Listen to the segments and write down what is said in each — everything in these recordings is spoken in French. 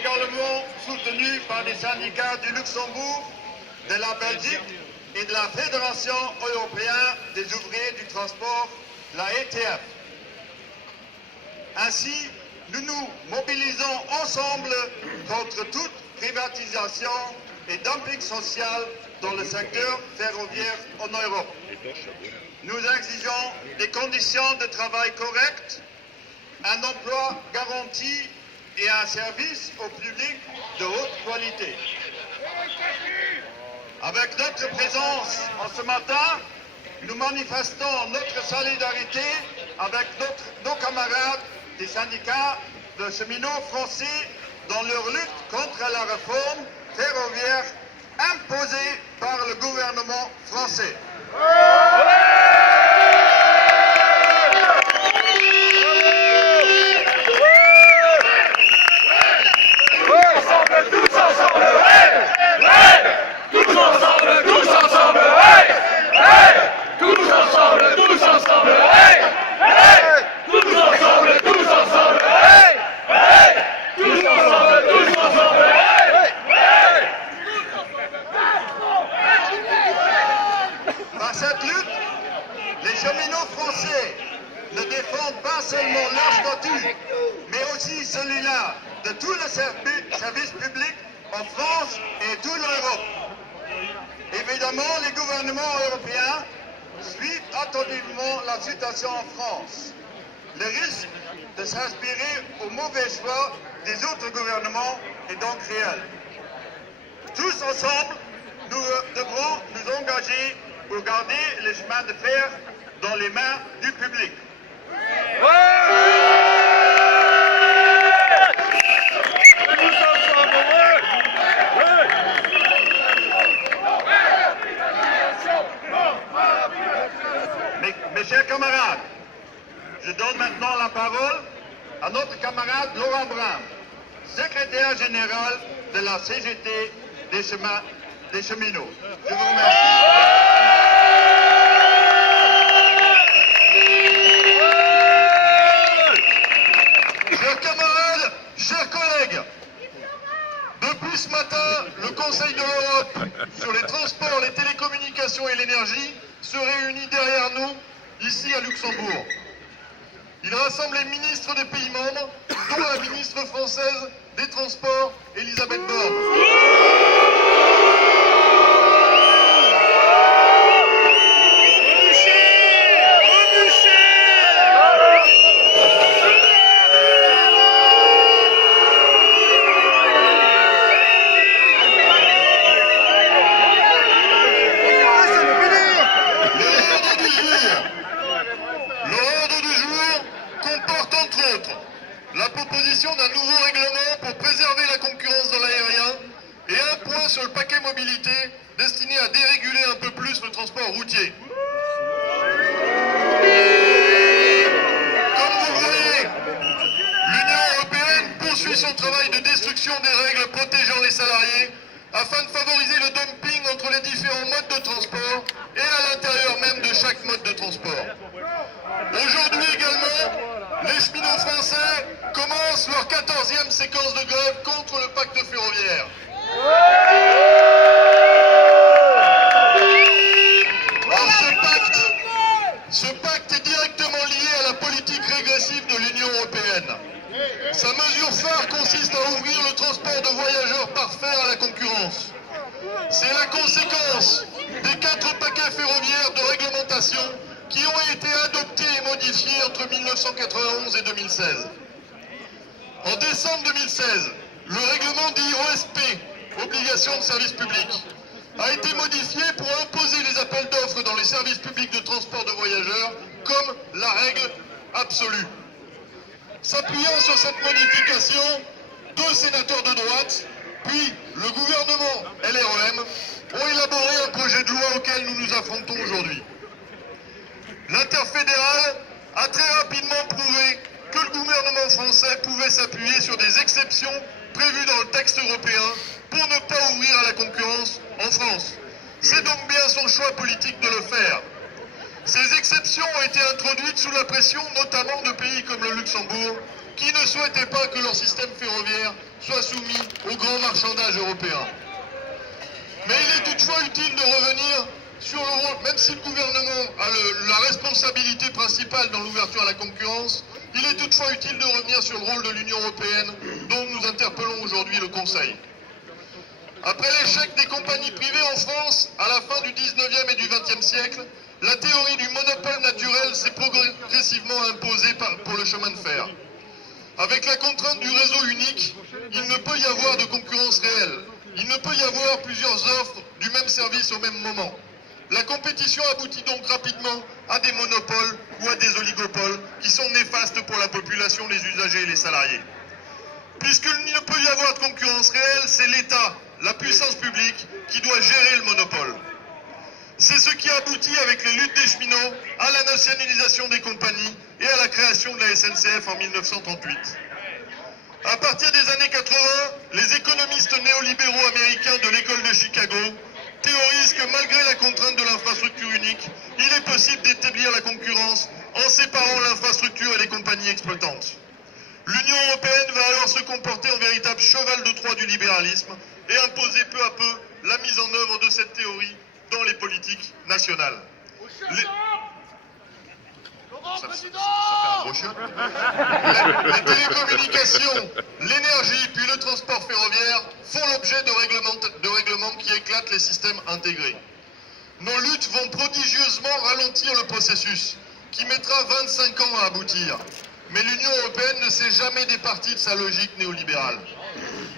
également soutenu par des syndicats du Luxembourg, de la Belgique et de la Fédération européenne des ouvriers du transport, la ETF. Ainsi, nous nous mobilisons ensemble contre toute privatisation et dumping social dans le secteur ferroviaire en Europe. Nous exigeons des conditions de travail correctes, un emploi garanti et un service au public de haute qualité. Avec notre présence en ce matin, nous manifestons notre solidarité avec nos camarades des syndicats de cheminots français dans leur lutte contre la réforme ferroviaire imposée par le gouvernement français. Par cette lutte, les cheminots français ne défendent pas seulement leur statut, mais aussi celui-là de tous les services publics en France et toute l'Europe. Évidemment, les gouvernements européens suivent attentivement la situation en France. Le risque de s'inspirer au mauvais choix des autres gouvernements est donc réel. Tous ensemble, nous devrons nous engager pour garder les chemins de fer dans les mains du public. Mes chers camarades, je donne maintenant la parole à notre camarade Laurent Brun, secrétaire général de la CGT des cheminots. Je vous remercie. Chers camarades, chers collègues, depuis ce matin, le Conseil de l'Europe sur les transports, les télécommunications et l'énergie se réunit derrière nous, ici à Luxembourg. Il rassemble les ministres des pays membres, dont la ministre française des Transports, Elisabeth Borne. La proposition d'un nouveau règlement pour préserver la concurrence dans l'aérien et un point sur le paquet mobilité destiné à déréguler un peu plus le transport routier. Comme vous le voyez, l'Union européenne poursuit son travail de destruction des règles protégeant les salariés afin de favoriser le dumping entre les différents modes de transport et à l'intérieur même de chaque mode de transport. Aujourd'hui également, les cheminots français commencent leur 14e séquence de grève contre le pacte ferroviaire. Or, ce pacte est directement lié à la politique régressive de l'Union européenne. Sa mesure phare consiste à ouvrir le transport de voyageurs par fer à la concurrence. C'est la conséquence des 4 paquets ferroviaires de réglementation qui ont été adoptés et modifiés entre 1991 et 2016. En décembre 2016, le règlement dit OSP, obligation de service public, a été modifié pour imposer les appels d'offres dans les services publics de transport de voyageurs comme la règle absolue. S'appuyant sur cette modification, 2 sénateurs de droite, puis le gouvernement LREM, ont élaboré un projet de loi auquel nous nous affrontons aujourd'hui. L'interfédéral a très rapidement prouvé que le gouvernement français pouvait s'appuyer sur des exceptions prévues dans le texte européen pour ne pas ouvrir à la concurrence en France. C'est donc bien son choix politique de le faire. Ces exceptions ont été introduites sous la pression notamment de pays comme le Luxembourg, qui ne souhaitaient pas que leur système ferroviaire soit soumis au grand marchandage européen. Mais il est toutefois utile de revenir sur le rôle, même si le gouvernement a la responsabilité principale dans l'ouverture à la concurrence, il est toutefois utile de revenir sur le rôle de l'Union européenne dont nous interpellons aujourd'hui le Conseil. Après l'échec des compagnies privées en France, à la fin du 19e et du 20e siècle, la théorie du monopole naturel s'est progressivement imposée pour le chemin de fer. Avec la contrainte du réseau unique, il ne peut y avoir de concurrence réelle. Il ne peut y avoir plusieurs offres du même service au même moment. La compétition aboutit donc rapidement à des monopoles ou à des oligopoles qui sont néfastes pour la population, les usagers et les salariés. Puisqu'il ne peut y avoir de concurrence réelle, c'est l'État, la puissance publique, qui doit gérer le monopole. C'est ce qui aboutit avec les luttes des cheminots à la nationalisation des compagnies et à la création de la SNCF en 1938. À partir des années 80, les économistes néolibéraux américains de l'école de Chicago théorisent que malgré la contrainte de l'infrastructure unique, il est possible d'établir la concurrence en séparant l'infrastructure et les compagnies exploitantes. L'Union européenne va alors se comporter en véritable cheval de Troie du libéralisme et imposer peu à peu la mise en œuvre de cette théorie dans les politiques nationales. Ça fait un gros chien. Les télécommunications, l'énergie puis le transport ferroviaire font l'objet de règlements qui éclatent les systèmes intégrés. Nos luttes vont prodigieusement ralentir le processus, qui mettra 25 ans à aboutir. Mais l'Union européenne ne s'est jamais départie de sa logique néolibérale.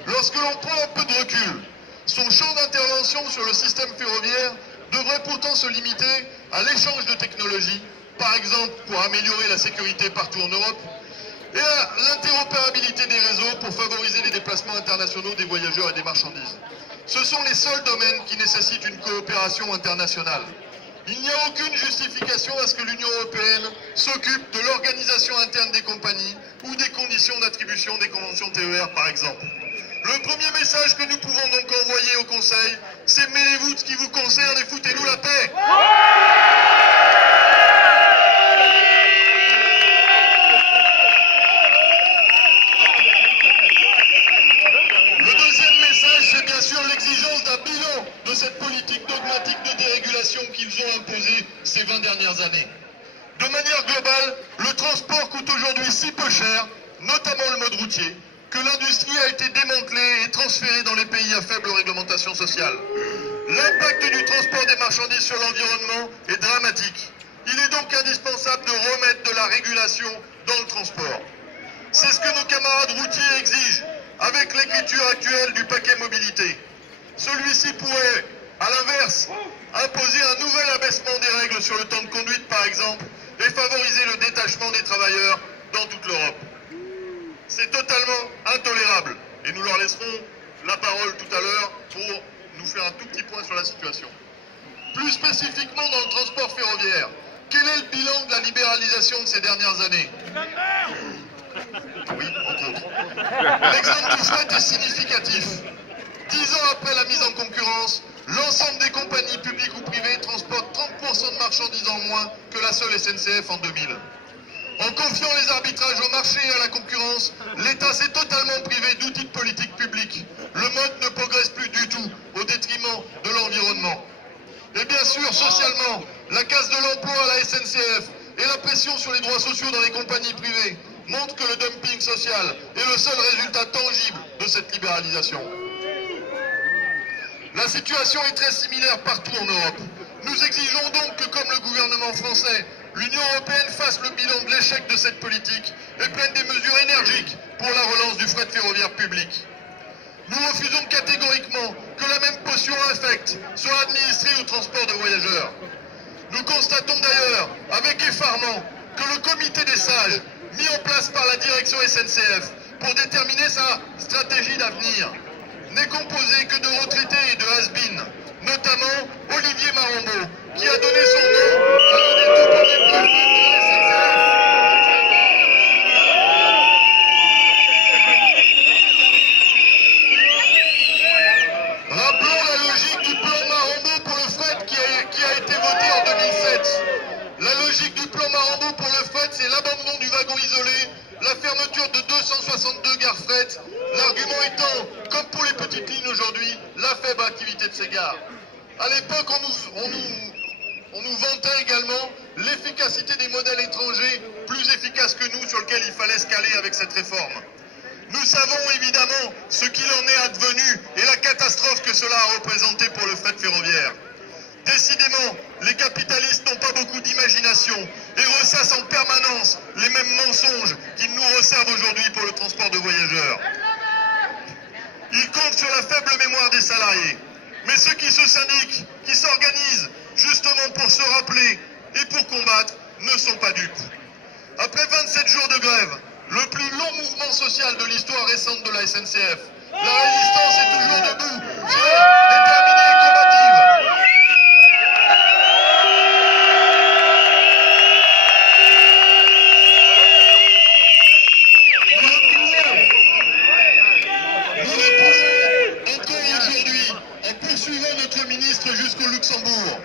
Lorsque l'on prend un peu de recul, son champ d'intervention sur le système ferroviaire devrait pourtant se limiter à l'échange de technologies, par exemple pour améliorer la sécurité partout en Europe, et à l'interopérabilité des réseaux pour favoriser les déplacements internationaux des voyageurs et des marchandises. Ce sont les seuls domaines qui nécessitent une coopération internationale. Il n'y a aucune justification à ce que l'Union européenne s'occupe de l'organisation interne des compagnies ou des conditions d'attribution des conventions TER par exemple. Le premier message que nous pouvons donc envoyer au Conseil, c'est mêlez-vous de ce qui vous concerne et foutez-nous la paix. Le deuxième message, c'est bien sûr l'exigence d'un bilan de cette politique dogmatique de dérégulation qu'ils ont imposée ces 20 dernières années. De manière globale, le transport coûte aujourd'hui si peu cher, notamment le mode routier, que l'industrie a été démantelée et transférée dans les pays à faible réglementation sociale. L'impact du transport des marchandises sur l'environnement est dramatique. Il est donc indispensable de remettre de la régulation dans le transport. C'est ce que nos camarades routiers exigent avec l'écriture actuelle du paquet mobilité. Celui-ci pourrait, à l'inverse, imposer un nouvel abaissement des règles sur le temps de conduite par exemple et favoriser le détachement des travailleurs dans toute l'Europe. C'est totalement intolérable et nous leur laisserons la parole tout à l'heure pour nous faire un tout petit point sur la situation. Plus spécifiquement dans le transport ferroviaire, quel est le bilan de la libéralisation de ces dernières années? Oui, entre autres. L'exemple du fret est significatif. 10 ans après la mise en concurrence, l'ensemble des compagnies publiques ou privées transportent 30% de marchandises en moins que la seule SNCF en 2000. En confiant les arbitrages au marché et à la concurrence, l'État s'est totalement privé d'outils de politique publique. Le mode ne progresse plus du tout au détriment de l'environnement. Et bien sûr, socialement, la casse de l'emploi à la SNCF et la pression sur les droits sociaux dans les compagnies privées montrent que le dumping social est le seul résultat tangible de cette libéralisation. La situation est très similaire partout en Europe. Nous exigeons donc que, comme le gouvernement français, l'Union européenne fasse le bilan de l'échec de cette politique et prenne des mesures énergiques pour la relance du fret ferroviaire public. Nous refusons catégoriquement que la même potion infecte soit administrée au transport de voyageurs. Nous constatons d'ailleurs, avec effarement, que le comité des sages, mis en place par la direction SNCF pour déterminer sa stratégie d'avenir, n'est composé que de retraités et de has-been, notamment Olivier Marombeau, qui a donné son nom à l'un des tout premiers préfets de la SNCF. Rappelons la logique du plan Marombeau pour le fret qui a été voté en 2007. La logique du plan Marombeau pour le fret, c'est l'abandon du wagon isolé, la fermeture de 262 gares fret L'argument étant, comme pour les petites lignes aujourd'hui, la faible activité de ces gares. À l'époque, on nous vantait également l'efficacité des modèles étrangers, plus efficaces que nous, sur lesquels il fallait se caler avec cette réforme. Nous savons évidemment ce qu'il en est advenu et la catastrophe que cela a représenté pour le fret ferroviaire. Décidément, les capitalistes n'ont pas beaucoup d'imagination et ressassent en permanence les mêmes mensonges qu'ils nous resservent aujourd'hui pour le transport de voyageurs. Ils comptent sur la faible mémoire des salariés. Mais ceux qui se syndiquent, qui s'organisent justement pour se rappeler et pour combattre, ne sont pas dupes. Après 27 jours de grève, le plus long mouvement social de l'histoire récente de la SNCF, la résistance est toujours debout, fière, déterminée et combative. Nous le pouvons encore aujourd'hui en poursuivant notre ministre jusqu'au Luxembourg.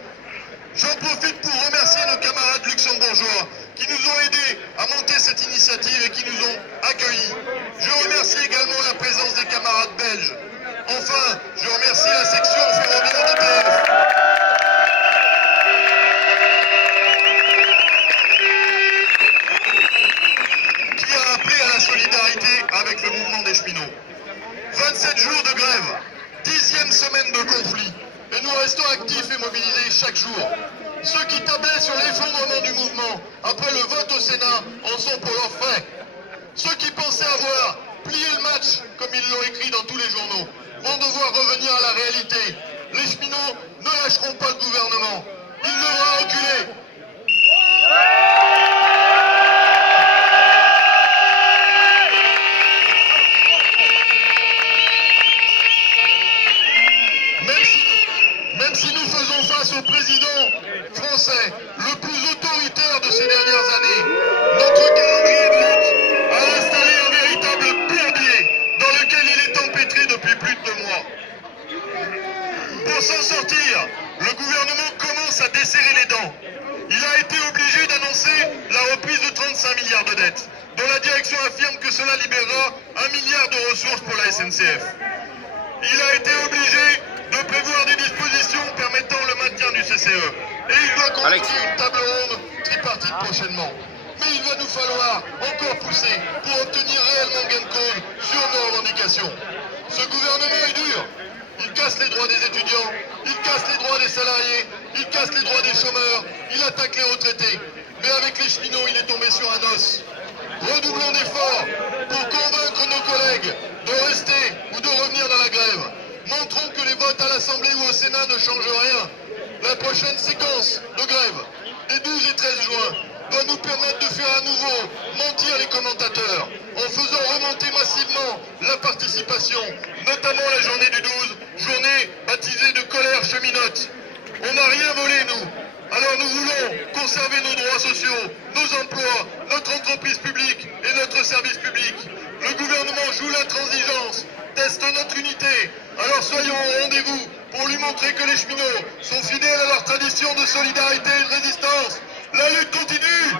J'en profite pour remercier nos camarades luxembourgeois qui nous ont aidés à monter cette initiative et qui nous ont accueillis. Je remercie également la présence des camarades belges. Enfin, je remercie la section ferroviaire d'EDF. Qui a appelé à la solidarité avec le mouvement des cheminots. 27 jours de grève, 10e semaine de conflit, et nous restons actifs et mobilisés chaque jour. Ceux qui tablaient sur l'effondrement du mouvement après le vote au Sénat en sont pour leurs frais. Ceux qui pensaient avoir plié le match, comme ils l'ont écrit dans tous les journaux, vont devoir revenir à la réalité. Les cheminots ne lâcheront pas le gouvernement. Il devra reculer. Même si nous faisons face au président français, le plus autoritaire de ces dernières années, notre calendrier de lutte a installé un véritable bourbier dans lequel il est empêtré depuis plus de 2 mois. Pour s'en sortir, le gouvernement commence à desserrer les dents. Il a été obligé d'annoncer la reprise de 35 milliards de dettes, dont la direction affirme que cela libérera 1 milliard de ressources pour la SNCF. Il a été obligé de prévoir des dispositions permettant le maintien du CCE. Et il doit constituer une table ronde tripartite prochainement. Mais il va nous falloir encore pousser pour obtenir réellement gain de cause sur nos revendications. Ce gouvernement est dur. Il casse les droits des étudiants, il casse les droits des salariés, il casse les droits des chômeurs, il attaque les retraités. Mais avec les cheminots, il est tombé sur un os. Redoublons d'efforts pour convaincre nos collègues de rester ou de revenir dans la grève. Montrons que les votes à l'Assemblée ou au Sénat ne changent rien. La prochaine séquence de grève, des 12 et 13 juin, doit nous permettre de faire à nouveau mentir les commentateurs, en faisant remonter massivement la participation, notamment la journée du 12, journée baptisée de colère cheminote. On n'a rien volé, nous. Alors nous voulons conserver nos droits sociaux, nos emplois, notre entreprise publique et notre service public. Le gouvernement joue l'intransigeance, teste notre unité. Alors soyons au rendez-vous pour lui montrer que les cheminots sont fidèles à leur tradition de solidarité et de résistance. La lutte continue!